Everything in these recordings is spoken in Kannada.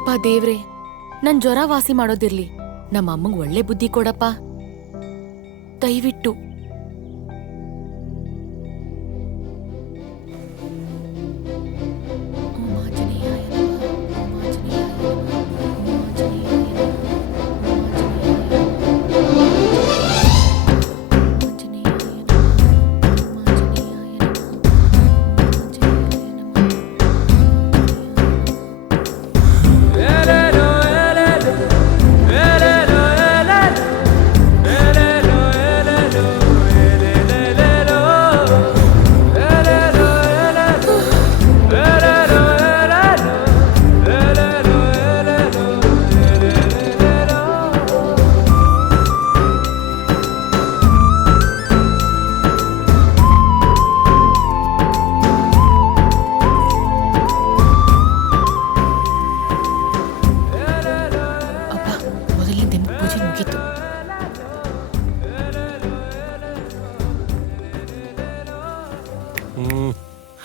ಅಪ್ಪ ದೇವ್ರೆ, ನನ್ ಜ್ವರ ವಾಸಿ ಮಾಡೋದಿರ್ಲಿ, ನಮ್ಮ ಅಮ್ಮಂಗ್ ಒಳ್ಳೆ ಬುದ್ಧಿ ಕೊಡಪ್ಪ ದಯವಿಟ್ಟು.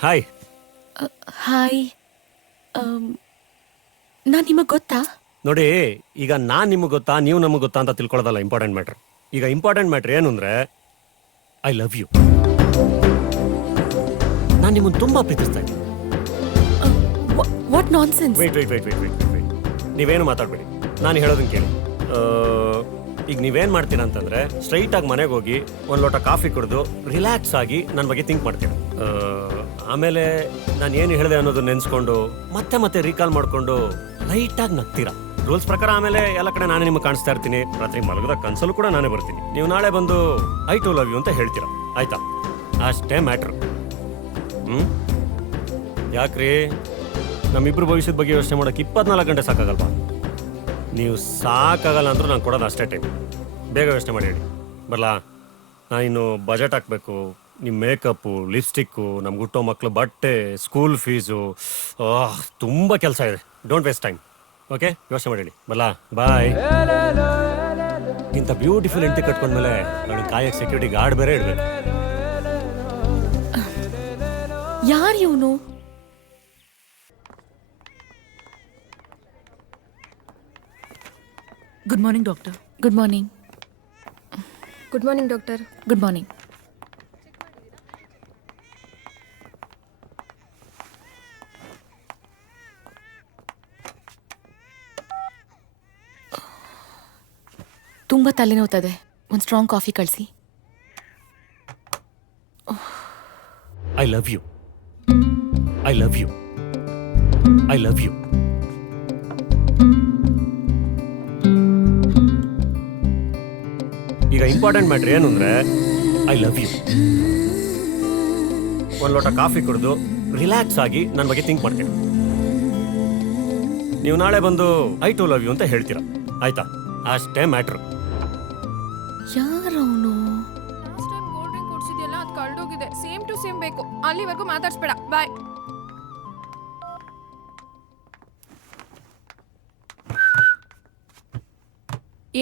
ಹಾಯ್. ಹಾಯ್. ನಾನ್ ನಿಮಗ್ ಗೊತ್ತಾ? ನೋಡಿ, ಈಗ ನಾನ್ ನಿಮಗೆ ಗೊತ್ತಾ ನೀವು ನಮಗೆ ಗೊತ್ತಾ ಅಂತ ತಿಳ್ಕೊಳ್ಳೋದಲ್ಲ ಇಂಪಾರ್ಟೆಂಟ್ ಮ್ಯಾಟ್ರ್. ಈಗ ಇಂಪಾರ್ಟೆಂಟ್ ಮ್ಯಾಟ್ರ್ ಏನು ಅಂದ್ರೆ ಐ ಲವ್ ಯು. ನಾನು ನಿಮ್ಮನ್ನು ತುಂಬಾ ಪ್ರೀತಿಸ್ತಾ ಇದ್ದೀನಿ. What nonsense? ವೇಟ್. ನೀವೇನು ಮಾತಾಡ್ಬೇಡಿ, ನಾನು ಹೇಳೋದನ್ನ ಕೇಳಿ. ಈಗ ನೀವೇನ್ ಮಾಡ್ತೀರಾ ಅಂತಂದ್ರೆ ಸ್ಟ್ರೈಟ್ ಆಗಿ ಮನೆಗೆ ಹೋಗಿ ಒಂದ್ ಲೋಟ ಕಾಫಿ ಕುಡಿದು ರಿಲ್ಯಾಕ್ಸ್ ಆಗಿ ನನ್ನ ಬಗ್ಗೆ ಥಿಂಕ್ ಮಾಡ್ತೀರಾ. ಆಮೇಲೆ ನಾನು ಏನು ಹೇಳಿದೆ ಅನ್ನೋದು ನೆನ್ಸ್ಕೊಂಡು ಮತ್ತೆ ರೀಕಾಲ್ ಮಾಡ್ಕೊಂಡು ಲೈಟ್ ಆಗಿ ನಗ್ತೀರಾ. ರೂಲ್ಸ್ ಪ್ರಕಾರ ಆಮೇಲೆ ಎಲ್ಲ ಕಡೆ ನಾನೇ ನಿಮಗೆ ಕಾಣಿಸ್ತಾ ಇರ್ತೀನಿ. ರಾತ್ರಿ ಮಲಗದ ಕನ್ಸಲ್ಲೂ ಕೂಡ ನಾನೇ ಬರ್ತೀನಿ. ನೀವು ನಾಳೆ ಬಂದು ಐ ಟು ಲವ್ ಯು ಅಂತ ಹೇಳ್ತೀರಾ, ಆಯ್ತಾ? ಅಷ್ಟೇ ಮ್ಯಾಟ್ರ್. ಯಾಕ್ರಿ, ನಮ್ಮಿಬ್ರು ಭವಿಷ್ಯದ ಬಗ್ಗೆ ಯೋಚನೆ ಮಾಡೋಕೆ 24 ಗಂಟೆ ಸಾಕಾಗಲ್ವಾ? ನೀವು ಸಾಕಾಗಲ್ಲ ಅಂದ್ರೂ ನಾನು ಕೊಡೋದು ಅಷ್ಟೇ ಟೈಮ್. ಬೇಗ ಯೋಚನೆ ಮಾಡಿ ಹೇಳಿ. ಬರಲಾ? ನಾನಿನ್ನು ಬಜೆಟ್ ಹಾಕಬೇಕು, ನಿಮ್ಮ ಮೇಕಪ್ಪು, ಲಿಪ್ಸ್ಟಿಕ್ಕು, ನಮ್ಗೆ ಹುಟ್ಟೋ ಮಕ್ಕಳು ಬಟ್ಟೆ, ಸ್ಕೂಲ್ ಫೀಸು, ತುಂಬ ಕೆಲಸ ಇದೆ. Don't waste time. ಓಕೆ, ಯೋಚನೆ ಮಾಡಿ ಹೇಳಿ. ಬರಲಾ? ಬಾಯ್. ಇಂಥ ಬ್ಯೂಟಿಫುಲ್ ಹೆಂಡತಿ ಕಟ್ಕೊಂಡ್ಮೇಲೆ ನನಗೆ ಕಾಯಕ್ಕೆ ಸೆಕ್ಯೂರಿಟಿ ಗಾರ್ಡ್ ಬೇರೆ ಇಡಬೇಕು. ಯಾರು ಇವನು? Good morning doctor. Good morning. Good morning doctor. Good morning. ತುಂಬ ತಲೆನೋವ್ತದೆ, ಒಂದು ಸ್ಟ್ರಾಂಗ್ ಕಾಫಿ ಕಳಿಸಿ. I love you. I love you. I love you. ಈಗ ಇಂಪಾರ್ಟೆಂಟ್ ಮ್ಯಾಟ್ರ್ ಏನು ಅಂದ್ರೆ ಐ ಲವ್ ಯು. ಒಂದು ಲೋಟ ಕಾಫಿ ಕುಡಿದು ರಿಲ್ಯಾಕ್ಸ್ ಆಗಿ ನನ್ನ ಬಗ್ಗೆ ಥಿಂಕ್ ಮಾಡ್ತೀನಿ. ನೀವು ನಾಳೆ ಬಂದು ಐ ಟು ಲವ್ ಯು ಅಂತ ಹೇಳ್ತೀರಾ, ಆಯ್ತಾ? ಅಷ್ಟೇ ಮ್ಯಾಟ್ರ್. ಯಾರವನು? ಲಾಸ್ಟ್ ಟೈಮ್ ಕೋಲ್ಡ್ ಡ್ರಿಂಕ್ ಕುಡಿಸಿದ್ಯಲ್ಲ, ಅದು ಕಳ್ದೋಗಿದೆ. ಸೇಮ್ ಟು ಸೇಮ್ ಬೇಕು. ಅಲ್ಲಿವರೆಗೂ ಮಾತಾಡ್ಸ್ಬೇಡ. ಬಾಯ್.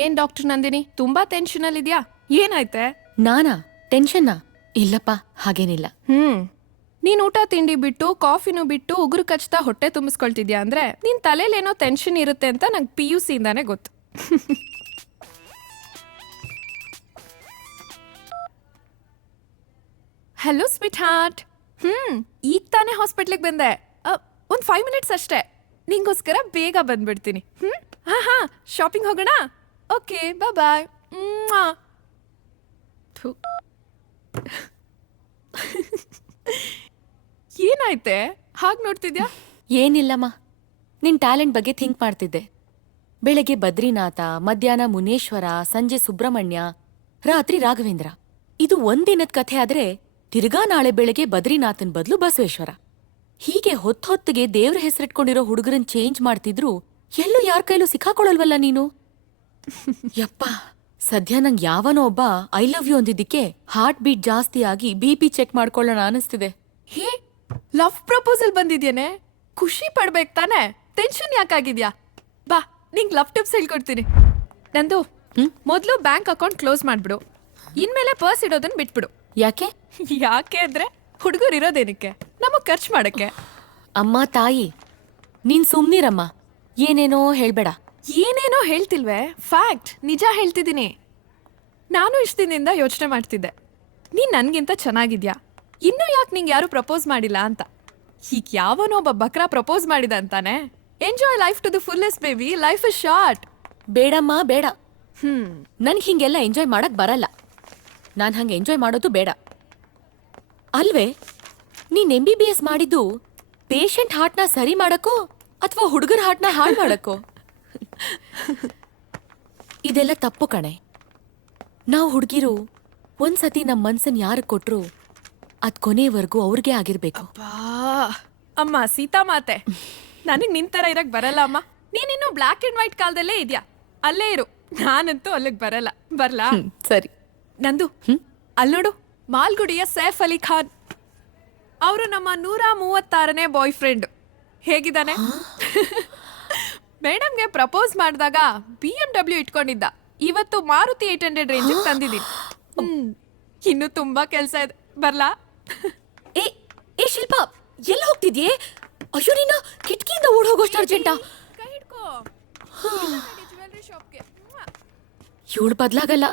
ಏನ್ ಡಾಕ್ಟರ್ ನಂದಿನಿ, ತುಂಬಾ ಟೆನ್ಷನ್ ಅಲ್ಲಿ ಇದ್ಯಾ? ಏನಾಯ್ತೆ? ನಾನಾ ಟೆನ್ಷನ್ನಾ? ಇಲ್ಲಪ್ಪ, ಹಾಗೇನಿಲ್ಲ. ನೀನ್ ಊಟ ತಿಂಡಿ ಬಿಟ್ಟು ಕಾಫಿನೂ ಬಿಟ್ಟು ಉಗುರು ಕಚ್ತಾ ಹೊಟ್ಟೆ ತುಂಬಿಸ್ಕೊಳ್ತಿದ್ಯಾ ಅಂದ್ರೆ ನಿನ್ ತಲೆಯಲ್ಲಿ ಏನೋ ಟೆನ್ಷನ್ ಇರುತ್ತೆ ಅಂತ ನಂಗೆ PUC ಇಂದಾನೆ ಗೊತ್ತು. Hello sweet heart. ಈಗ ತಾನೇ ಹಾಸ್ಪಿಟ್ಲಿಗೆ ಬಂದೆ. ಒಂದು 5 ಮಿನಿಟ್ಸ್ ಅಷ್ಟೇ. ನಿಂಗೋಸ್ಕರ ಬೇಗ ಬಂದ್ಬಿಡ್ತೀನಿ. ಹಾ, ಶಾಪಿಂಗ್ ಹೋಗೋಣ? ಓಕೆ, ಬಾಯ್. ಏನಾಯ್ತೆ ಹಾಗೆ ನೋಡ್ತಿದ್ಯಾ? ಏನಿಲ್ಲಮ್ಮ, ನಿನ್ ಟ್ಯಾಲೆಂಟ್ ಬಗ್ಗೆ ಥಿಂಕ್ ಮಾಡ್ತಿದ್ದೆ. ಬೆಳಗ್ಗೆ ಬದ್ರಿನಾಥ, ಮಧ್ಯಾಹ್ನ ಮುನೇಶ್ವರ, ಸಂಜೆ ಸುಬ್ರಹ್ಮಣ್ಯ, ರಾತ್ರಿ ರಾಘವೇಂದ್ರ. ಇದು ಒಂದಿನದ ಕಥೆ ಆದ್ರೆ ತಿರ್ಗಾ ನಾಳೆ ಬೆಳಗ್ಗೆ ಬದ್ರಿನಾಥನ್ ಬದಲು ಬಸವೇಶ್ವರ. ಹೀಗೆ ಹೊತ್ತೊತ್ತಿಗೆ ದೇವ್ರ ಹೆಸರಿಟ್ಕೊಂಡಿರೋ ಹುಡುಗರನ್ ಚೇಂಜ್ ಮಾಡ್ತಿದ್ರು ಎಲ್ಲೂ ಯಾರ ಕೈಲೂ ಸಿಕ್ಕಾಕೊಳಲ್ವಲ್ಲ ನೀನು? ಯಪ್ಪ, ಸದ್ಯ ನಂಗೆ ಯಾವನೋ ಒಬ್ಬ ಐ ಲವ್ ಯು ಅಂದಿದ್ದಕ್ಕೆ ಹಾರ್ಟ್ ಬೀಟ್ ಜಾಸ್ತಿ ಆಗಿ BP ಚೆಕ್ ಮಾಡ್ಕೊಳ್ಳೋಣ ಅನಿಸ್ತಿದೆ. ಹೇ, ಲವ್ ಪ್ರಪೋಸಲ್ ಬಂದಿದ್ಯೇನೆ? ಖುಷಿ ಪಡ್ಬೇಕು ತಾನೆ? ಟೆನ್ಷನ್ ಯಾಕಾಗಿದ್ಯಾ? ಬಾ, ನಿಂಗ್ ಲವ್ ಟಿಪ್ಸ್ ಹೇಳ್ಕೊಡ್ತೀನಿ. ನಂದು ಮೊದಲು ಬ್ಯಾಂಕ್ ಅಕೌಂಟ್ ಕ್ಲೋಸ್ ಮಾಡ್ಬಿಡು. ಇನ್ಮೇಲೆ ಪರ್ಸ್ ಇಡೋದನ್ನ ಬಿಟ್ಬಿಡು. ಯಾಕೆ? ಯಾಕೆ ಅಂದ್ರೆ ಹುಡುಗರು ಇರೋದೇನಕ್ಕೆ? ನಮಗ್ ಖರ್ಚು ಮಾಡಕ್ಕೆ. ಅಮ್ಮ ತಾಯಿ, ನೀನ್ ಸುಮ್ನಿರಮ್ಮ. ಏನೇನೋ ಹೇಳ್ಬೇಡ. ಏನೇನೋ ಹೇಳ್ತಿಲ್ವೇ, ಫ್ಯಾಕ್ಟ್, ನಿಜ ಹೇಳ್ತಿದ್ದೀನಿ. ನಾನು ಇಷ್ಟ ದಿನದಿಂದ ಯೋಚನೆ ಮಾಡ್ತಿದ್ದೆ, ನೀನ್ ನನ್ಗಿಂತ ಚೆನ್ನಾಗಿದ್ಯಾ, ಇನ್ನೂ ಯಾಕೆ ನಿಂಗೆ ಯಾರು ಪ್ರಪೋಸ್ ಮಾಡಿಲ್ಲ ಅಂತ. ಈಗ ಯಾವನೋ ಒಬ್ಬ ಬಕ್ರ ಪ್ರಪೋಸ್ ಮಾಡಿದ ಅಂತಾನೆ. Enjoy life to the fullest baby, life is short. ಬೇಡಮ್ಮ ಬೇಡ. ನನ್ಗೆ ಹಿಂಗೆಲ್ಲ ಎಂಜಾಯ್ ಮಾಡಕ್ ಬರಲ್ಲ. ನಾನು ಹಂಗೆ ಎಂಜಾಯ್ ಮಾಡೋದು ಬೇಡ. ಅಲ್ವೇ, ನೀನ್ MBBS ಮಾಡಿದ್ದು ಪೇಷಂಟ್ ಹಾರ್ಟ್ನ ಸರಿ ಮಾಡಕ್ಕೋ ಅಥವಾ ಹುಡುಗರ ಹಾರ್ಟ್ನ ಹಾಳು ಮಾಡಕ್ಕೋ? ಇದೆಲ್ಲ ತಪ್ಪು ಕಣೆ. ನಾವು ಹುಡುಗಿರು ಒಂದ್ಸತಿ ನಮ್ಮ ಮನ್ಸನ್ ಯಾರಿಗೆ ಕೊಟ್ರು ಅದ್ ಕೊನೆವರೆಗೂ ಅವ್ರಿಗೆ ಆಗಿರ್ಬೇಕು. ಬಾ ಅಮ್ಮ ಸೀತಾ ಮಾತೆ, ನನಗ್ ನಿಂತರ ಇರಕ್ ಬರಲ್ಲ ಅಮ್ಮ. ನೀನಿನ್ನು ಬ್ಲ್ಯಾಕ್ ಅಂಡ್ ವೈಟ್ ಕಾಲದಲ್ಲೇ ಇದ್ಯಾ, ಅಲ್ಲೇ ಇರು. ನಾನಂತೂ ಅಲ್ಲಿಗೆ ಬರಲ್ಲ. ಬರ್ಲಾ? ಸರಿ. ನಂದು ಅಲ್ಲಿ ನೋಡು, ಮಾಲ್ಗುಡಿಯ ಸೈಫ್ ಅಲಿ ಖಾನ್ ಅವರು ನಮ್ಮ 136ನೇ ಬಾಯ್ ಫ್ರೆಂಡ್. ಹೇಗಿದ್ದಾನೆ? ಮೇಡಮ್ಗೆ ಪ್ರಪೋಸ್ ಮಾಡಿದಾಗ BMW ಇಟ್ಕೊಂಡಿದ್ದ. ಇವತ್ತು ಮಾರುತಿ 800 ರೇಂಜ್ ತಂದಿದ್ದೀನಿ. ಇನ್ನು ತುಂಬಾ ಕೆಲ್ಸ ಇದೆ. ಬರ್ಲಾ? ಏ ಏ ಶಿಲ್ಪಾ, ಎಲ್ಲಿ ಹೋಗ್ತಿದ್ಯೆ? ಅಯ್ಯೋ, ನೀನು ಕಿಟಕಿಯಿಂದ ಓಡ್ ಹೋಗೋಷ್ಟು ಅರ್ಜೆಂಟಾ? ಕೈ ಹಿಡ್ಕೋ. ಜ್ಯುವೆಲ್ರಿ ಶಾಪ್ಗೆ. ಇವಳು ಬದ್ಲಾಗಲ್ಲ.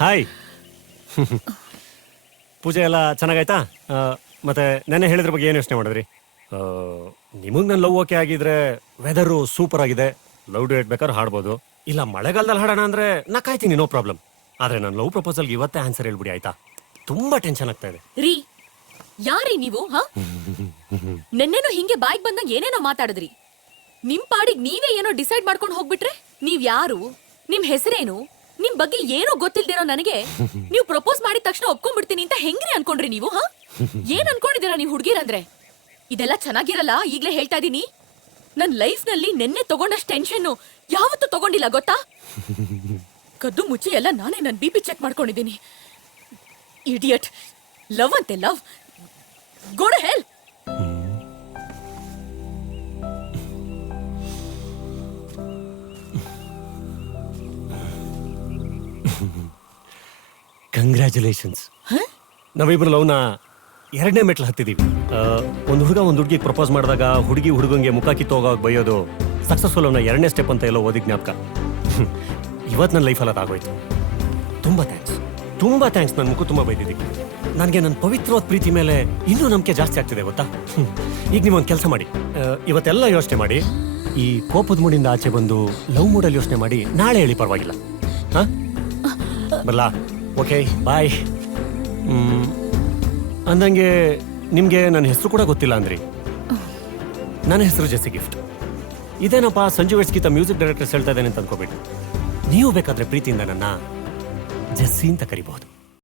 ಹಾಯ್. ಪೂಜೆ ಎಲ್ಲ ಚೆನ್ನಾಗಾಯ್ತಾ? ಮತ್ತೆ ನೆನ್ನೆ ಹೇಳಿದ್ರ ಬಗ್ಗೆ ಏನು ಯೋಚನೆ ಮಾಡಿದ್ರಿ? ನಿಮಗೆ ನನ್ನ ಲವ್ ಓಕೆ ಆಗಿದ್ರೆ ವೆದರು ಸೂಪರ್ ಆಗಿದೆ, ಲವ್ ಡುಯೆಟ್ ಬೇಕಾದ್ರೆ ಹಾಡ್ಬೋದು. ಇಲ್ಲ ಮಳೆಗಾಲದಲ್ಲಿ ಹಾಡೋಣ ಅಂದ್ರೆ ನಾ ಕಾಯ್ತೀನಿ, ನೋ ಪ್ರಾಬ್ಲಮ್. ಆದ್ರೆ ನನ್ನ ಲವ್ ಪ್ರಪೋಸಲ್ಗೆ ಇವತ್ತೇ ಆನ್ಸರ್ ಹೇಳ್ಬಿಡಿ ಆಯ್ತಾ? ತುಂಬಾ ಟೆನ್ಷನ್ ಆಗ್ತಾ ಇದೆ. ರೀ, ಯಾರೀ ನೀವು? ನೆನ್ನೆನೂ ಹಿಂಗೆ ಬಾಯಿಗೆ ಬಂದಂಗ ಏನೇನೋ ಮಾತಾಡಿದ್ರಿ. ನಿಮ್ ಪಾಡಿಗೆ ನೀವೇ ಏನೋ ಡಿಸೈಡ್ ಮಾಡ್ಕೊಂಡು ಹೋಗ್ಬಿಟ್ರೆ? ನೀವ್ ಯಾರು, ನಿಮ್ ಹೆಸರೇನು, ನಿಮ್ ಬಗ್ಗೆ ಏನೋ ಗೊತ್ತಿಲ್ದಿರೋ ನನಗೆ ನೀವು ಪ್ರಪೋಸ್ ಮಾಡಿದ ತಕ್ಷಣ ಒಪ್ಕೊಂಡ್ಬಿಡ್ತೀನಿ ಅಂತ ಹೆಂಗ್ರಿ ಅನ್ಕೊಂಡ್ರಿ ನೀವು? ಏನ್ ಅನ್ಕೊಂಡಿದ್ದೀರಾ ನೀವು ಹುಡುಗಿರಂದ್ರೆ? ಇದೆಲ್ಲ ಚೆನ್ನಾಗಿರಲ್ಲ, ಈಗ್ಲೇ ಹೇಳ್ತಾ ಇದೀನಿ. ನನ್ ಲೈಫ್ ನಲ್ಲಿ ನೆನ್ನೆ ತಗೊಂಡಷ್ಟು ಟೆನ್ಷನ್ ಯಾವತ್ತೂ ತಗೊಂಡಿಲ್ಲ ಗೊತ್ತಾ? ಕದ್ದು ಮುಚ್ಚಿ ಎಲ್ಲ ನಾನೇ ನನ್ BP ಚೆಕ್ ಮಾಡ್ಕೊಂಡಿದ್ದೀನಿ. ಇಡಿಯಟ್. ಲವ್ ಅಂತೆ love. Go to hell. Congratulations. ನಾವಿಬ್ರು ಲವ್ನ 2ನೇ ಮೆಟ್ಲು ಹತ್ತಿದೀವಿ. ಒಂದು ಹುಡುಗ ಒಂದು ಹುಡುಗಿಗೆ ಪ್ರಪೋಸ್ ಮಾಡಿದಾಗ ಹುಡುಗಿ ಹುಡುಗಂಗೆ ಮುಖ ಕಿತ್ತೋಗೋವಾಗ ಬೈಯೋದು ಸಕ್ಸಸ್ಫುಲ್ ಅವನ 2ನೇ ಸ್ಟೆಪ್ ಅಂತ ಎಲ್ಲೋ ಓದಿ ಜ್ಞಾಪಕ. ಇವತ್ತು ನನ್ನ ಲೈಫಲ್ಲಿ ಅದಾಗೋಯ್ತು. ತುಂಬ ಥ್ಯಾಂಕ್ಸ್. ನನ್ನ ಮುಖ ತುಂಬ ಬೈದಿದ್ದೀವಿ. ನನಗೆ ನನ್ನ ಪವಿತ್ರವಾದ ಪ್ರೀತಿ ಮೇಲೆ ಇನ್ನೂ ನಂಬಿಕೆ ಜಾಸ್ತಿ ಆಗ್ತಿದೆ ಗೊತ್ತಾ? ಈಗ ನೀವೊಂದು ಕೆಲಸ ಮಾಡಿ, ಇವತ್ತೆಲ್ಲ ಯೋಚನೆ ಮಾಡಿ, ಈ ಕೋಪದ ಮೂಡಿಂದ ಆಚೆ ಬಂದು ಲವ್ ಮೂಡಲ್ಲಿ ಯೋಚನೆ ಮಾಡಿ ನಾಳೆ ಹೇಳಿ, ಪರವಾಗಿಲ್ಲ? ಹಾಂ, ಬರಲಾ? ಓಕೆ, ಬಾಯ್. ಅಂದಂಗೆ ನಿಮಗೆ ನನ್ನ ಹೆಸರು ಕೂಡ ಗೊತ್ತಿಲ್ಲ ಅಂದ್ರಿ. ನನ್ನ ಹೆಸರು ಜೆಸ್ಸಿ ಗಿಫ್ಟ್. ಇದೇನಪ್ಪ ಸಂಜು ವೆಟ್ಸ್ಗೀತ ಮ್ಯೂಸಿಕ್ ಡೈರೆಕ್ಟರ್ಸ್ ಹೇಳ್ತಾ ಇದ್ದೇನೆ ಅಂತ ಅನ್ಕೋಬೇಡಿ. ನೀವು ಬೇಕಾದ್ರೆ ಪ್ರೀತಿಯಿಂದ ನನ್ನ ಜೆಸ್ಸಿ ಅಂತ ಕರಿಬಹುದು.